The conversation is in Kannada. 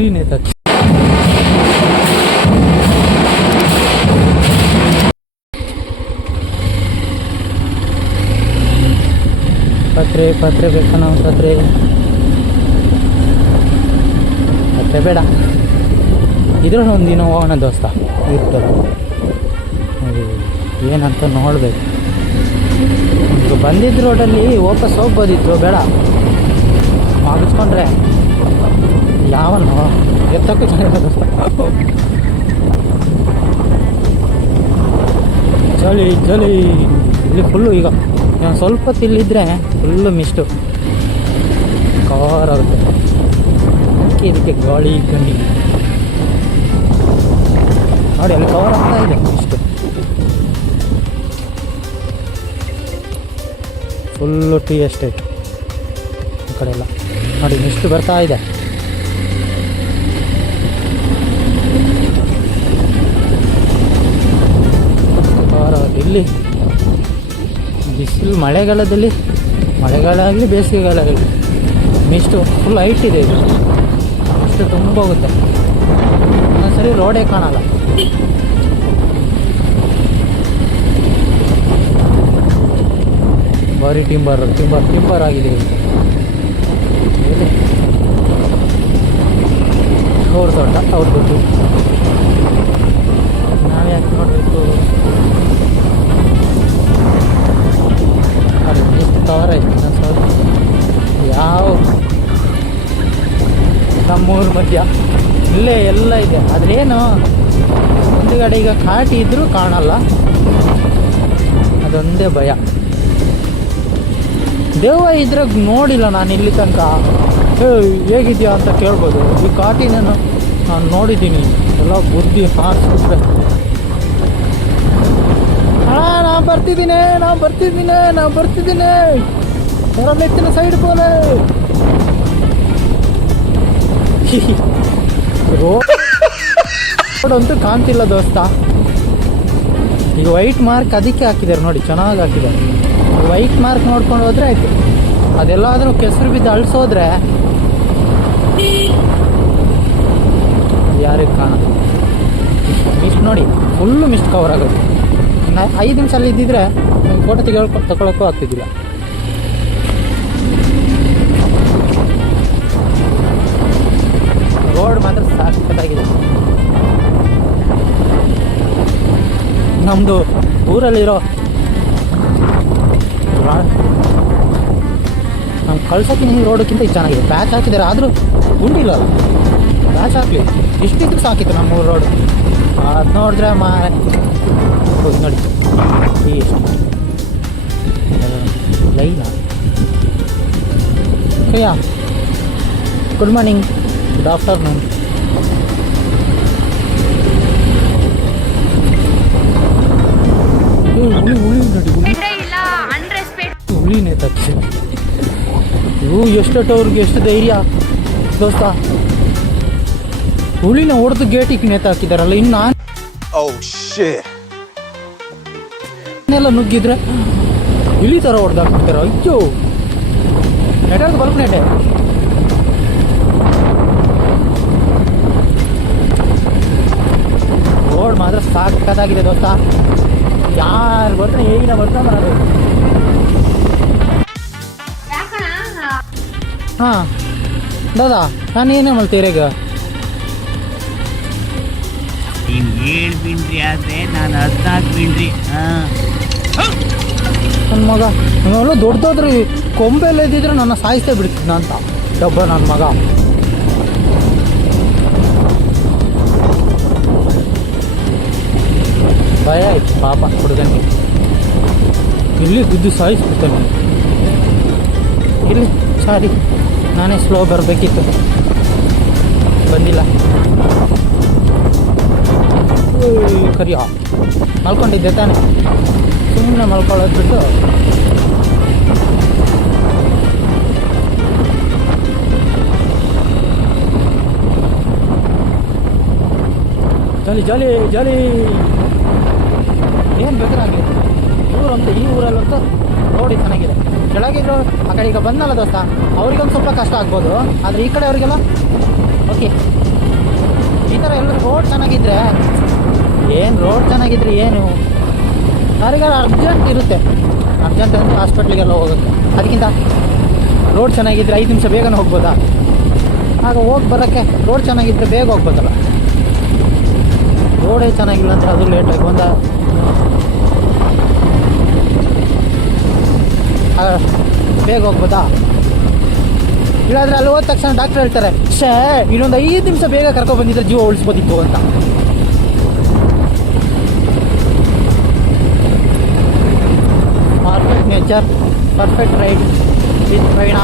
ಹುಲಿನೇ ತಚ್ಚಿ. ಪತ್ರೆ ಬೇಕಾ ನಾವು? ಪತ್ರೆ ಬೇಡ, ಇದ್ರಲ್ಲಿ ಒಂದಿನ ಹೋಗೋಣ ದೋಸ್ತ. ಇರ್ತದೆ ಏನಂತ ನೋಡ್ಬೇಕು. ಈಗ ಬಂದಿದ್ದ ರೋಡಲ್ಲಿ ವಾಪಸ್ ಹೋಗ್ಬೋದಿತ್ತು, ಬೇಡ ಮಾಡಿಸ್ಕೊಂಡ್ರೆ ಯಾವನು ಎತ್ತಕ್ಕೂ ಚೆನ್ನಾಗಿರೋದು. ಚಳಿ ಇಲ್ಲಿ ಫುಲ್ಲು. ಈಗ ನಾನು ಸ್ವಲ್ಪ ತಿಲ್ಲಿದ್ರೆ ಫುಲ್ಲು ಮಿಸ್ಟು ಕವರ್ ಆಗುತ್ತೆ. ಇದಕ್ಕೆ ಗಾಳಿ ಗಂಡಿ ನೋಡಿ ಅಲ್ಲಿ ಕವರ್ ಆಗ್ತಾ ಇದೆ ಮಿಸ್ಟು. ಫುಲ್ಲು ಟೀ ಎಸ್ಟೇಟ್ ಈ ಕಡೆ ಎಲ್ಲ ನೋಡಿ ಮಿಸ್ಟು ಬರ್ತಾ ಇದೆ. ಇಲ್ಲಿ ಬಿಸಿಲು ಮಳೆಗಾಲದಲ್ಲಿ, ಮಳೆಗಾಲ ಆಗಲಿ ಬೇಸಿಗೆಗಾಲ ಆಗಲಿ ಮಿಸ್ಟು ಫುಲ್ ಹೈಟ್ ಇದೆ. ಇದು ಮಿಸ್ಟು ತುಂಬ ಹೋಗುತ್ತೆ. ಒಂದೊಂದ್ಸರಿ ರೋಡೇ ಕಾಣಲ್ಲ. ಭಾರಿ ಟಿಂಬರ್ ಆಗಿದೆ. ಅವ್ರ ತೋಟ ಅವ್ರ ದುಡ್ಡು ನಾವ್ಯಾಕೆ ನೋಡಬೇಕು? ಅದು ಎಷ್ಟು ಕವರ್ ಆಯ್ತು ಅನ್ಸೋದು. ಯಾವ ನಮ್ಮೂರ ಮಧ್ಯ ಇಲ್ಲೇ ಎಲ್ಲ ಇದೆ. ಅದ್ರೇನು ಮುಂದುಗಡೆ ಈಗ ಕಾಟಿ ಇದ್ರೂ ಕಾಣಲ್ಲ, ಅದೊಂದೇ ಭಯ. ದೇವ ಇದ್ರೆ ನೋಡಿಲ್ಲ ನಾನು ಇಲ್ಲಿ ತನಕ. ಹೇಗಿದೆಯಾ ಅಂತ ಕೇಳ್ಬೋದು. ಈ ಕಾಟಿನ ನಾನು ನೋಡಿದ್ದೀನಿ, ಎಲ್ಲ ಬುದ್ಧಿ ಹಾಕ್ಬಿಟ್ರೆ ನಾನು ಬರ್ತಿದ್ದೀನಿ ಹೊರಲೆತ್ತಿನ ಸೈಡ್ ಬೋಲೆ. ರೋಡ್ ಅಂತೂ ಕಾಣ್ತಿಲ್ಲ ದೋಸ್ತ. ಈಗ ವೈಟ್ ಮಾರ್ಕ್ ಅದಕ್ಕೆ ಹಾಕಿದ್ದಾರೆ ನೋಡಿ, ಚೆನ್ನಾಗಿ ಹಾಕಿದ್ದಾರೆ. ವೈಟ್ ಮಾರ್ಕ್ ನೋಡ್ಕೊಂಡು ಹೋದ್ರೆ ಆಯ್ತು. ಅದೆಲ್ಲಾದರೂ ಕೆಸರು ಬಿದ್ದು ಅಳಿಸೋದ್ರೆ ಯಾರಿಗೆ ಕಾಣೋದು. ಮಿಸ್ಟ್ ನೋಡಿ ಫುಲ್ಲು ಮಿಸ್ಟ್ ಕವರ್ ಆಗುತ್ತೆ. 5 ನಿಮಿಷ ಅಲ್ಲಿ ಇದ್ದಿದ್ರೆ ಫೋಟೋ ತಗೊಳಕ್ಕೂ ಆಗ್ತಿದ್ದಿಲ್ಲ. ರೋಡ್ ಮಾತ್ರ ಸಾಕಾಗಿದೆ. ನಮ್ಮದು ಊರಲ್ಲಿರೋ ನಮ್ಮ ಕಳ್ಸೋಕ್ಕಿಂತ ಈ ರೋಡಕ್ಕಿಂತ ಇದು ಚೆನ್ನಾಗಿದೆ. ಪ್ಯಾಚ್ ಹಾಕಿದ್ದಾರೆ, ಆದರೂ ಗುಂಡಿಲ್ಲ. ಪ್ಯಾಚ್ ಹಾಕಲಿ, ಇಷ್ಟಿದ್ರು ಸಾಕಿತ್ತು ನಮ್ಮೂರು ರೋಡ್. ಅದು ನೋಡಿದ್ರೆ ಹೋಗಿ ನೋಡಿ ಎಷ್ಟು ಲೈನಾ. ಓಕೆಯಾ, ಗುಡ್ ಮಾರ್ನಿಂಗ್, ಗುಡ್ ಆಫ್ಟರ್ನೂನ್. ಹುಲಿನೇ ತಕ್ಷಣ. ಎಷ್ಟೊಟ್ಟವ್ರಿಗೆ ಎಷ್ಟು ಧೈರ್ಯ ದೋಸ್ತ. ಹುಲಿನ ಹೊಡೆದು ಗೇಟಿಗೆ ನೇತಾಕಿದಾರಲ್ಲ. ಇನ್ನು ನಾನೆಲ್ಲ ನುಗ್ಗಿದ್ರೆ ಇಲಿ ಥರ ಹೊಡೆದಾಕ್ಬಿಡ್ತಾರೆ. ಅಯ್ಯೋ, ನೆಟ್ವರ್ಕ್ ಬಲ್ಪ್ ನೆಟ್ಟೆ. ರೋಡ್ ಮಾತ್ರ ಸಾಕಾಗಿದೆ ದೋಸ್ತ. ಯಾರು ಬರ್ತಾರೆ ಹೇಗಿನ ಬರ್ತಾ ಬರೋದು. ಹಾಂ ದಾದಾ, ನಾನು ಏನೇ ಮಾಡ್ತೀರ ಈಗ? ನೀನು 7 ಬಿಂಡ್ರಿ ಆದರೆ ನಾನು 14 ಬಿಂಡ್ರಿ. ನನ್ನ ಮಗ ನಾವೆಲ್ಲ ದೊಡ್ಡದಾದ್ರೆ ಕೊಂಬೆಲ್ಲ ಇದ್ದಿದ್ರೆ ನನ್ನ ಸಾಯಿಸ್ತೇ ಬಿಡ್ತಿದ್ನ ಅಂತ ಡಬ್ಬ ನನ್ನ ಮಗ. ಭಯ ಆಯ್ತು ಪಾಪ ಹುಡುಗನಿಗೆ. ಇಲ್ಲಿ ಬಿದ್ದು ಸಾಯಿಸ್ಬಿಡ್ತೇನೆ. ಇಲ್ಲಿ ಸಾರಿ, ನಾನೇ ಸ್ಲೋ ಬರಬೇಕಿತ್ತು, ಬಂದಿಲ್ಲ. ಕರಿಯ ಮಲ್ಕೊಂಡಿದ್ದೆ ತಾನೆ, ಸುಮ್ಮನೆ ಮಲ್ಕೊಳ್ಳೋದು ಬಿಟ್ಟು ಜಾಲಿ ಜಾಲಿ ಜಾಲಿ. ಏನು ಬೇಕಾಗಿಲ್ಲ ಊರಂತೂ. ಈ ಊರಲ್ಲಂತೂ ರೋಡ್ ಚೆನ್ನಾಗಿದೆ. ಕೆಳಗಿದ್ರು ಆ ಕಡೆ ಈಗ ಬಂದಲ್ಲ ದೋಸ್ತ, ಅವ್ರಿಗೊಂದು ಸ್ವಲ್ಪ ಕಷ್ಟ ಆಗ್ಬೋದು, ಆದರೆ ಈ ಕಡೆ ಅವರಿಗೆಲ್ಲ ಓಕೆ. ಈ ಥರ ಎಲ್ಲ ರೋಡ್ ಚೆನ್ನಾಗಿದ್ರೆ ಏನು ರೋಡ್ ಚೆನ್ನಾಗಿದ್ರೆ ಏನು ಯಾರಿಗಾರ ಅರ್ಜೆಂಟ್ ಇರುತ್ತೆ, ಅರ್ಜೆಂಟ್ ಅಂದರೆ ಹಾಸ್ಪಿಟ್ಲಿಗೆಲ್ಲ ಹೋಗುತ್ತೆ. ಅದಕ್ಕಿಂತ ರೋಡ್ ಚೆನ್ನಾಗಿದ್ದರೆ 5 ನಿಮಿಷ ಬೇಗನೆ ಹೋಗ್ಬೋದಾ? ಆಗ ಹೋಗಿ ಬರೋಕ್ಕೆ ರೋಡ್ ಚೆನ್ನಾಗಿದ್ದರೆ ಬೇಗ ಹೋಗ್ಬೋದಲ್ಲ. ರೋಡೇ ಚೆನ್ನಾಗಿಲ್ಲ ಅಂದರೆ ಅದು ಲೇಟಾಗಿ ಬೇಗ ಹೋಗ್ಬೋದಾ? ಇಲ್ಲಾಂದರೆ ಅಲ್ಲಿ ಹೋದ ತಕ್ಷಣ ಡಾಕ್ಟರ್ ಹೇಳ್ತಾರೆ ಇನ್ನೊಂದು 5 ನಿಮಿಷ ಬೇಗ ಕರ್ಕೊಬಂದಿದ್ರೆ ಜೀವ ಉಳಿಸ್ಬೋದಿತ್ತು ಅಂತ. Perfect nature, perfect ride with Praveen.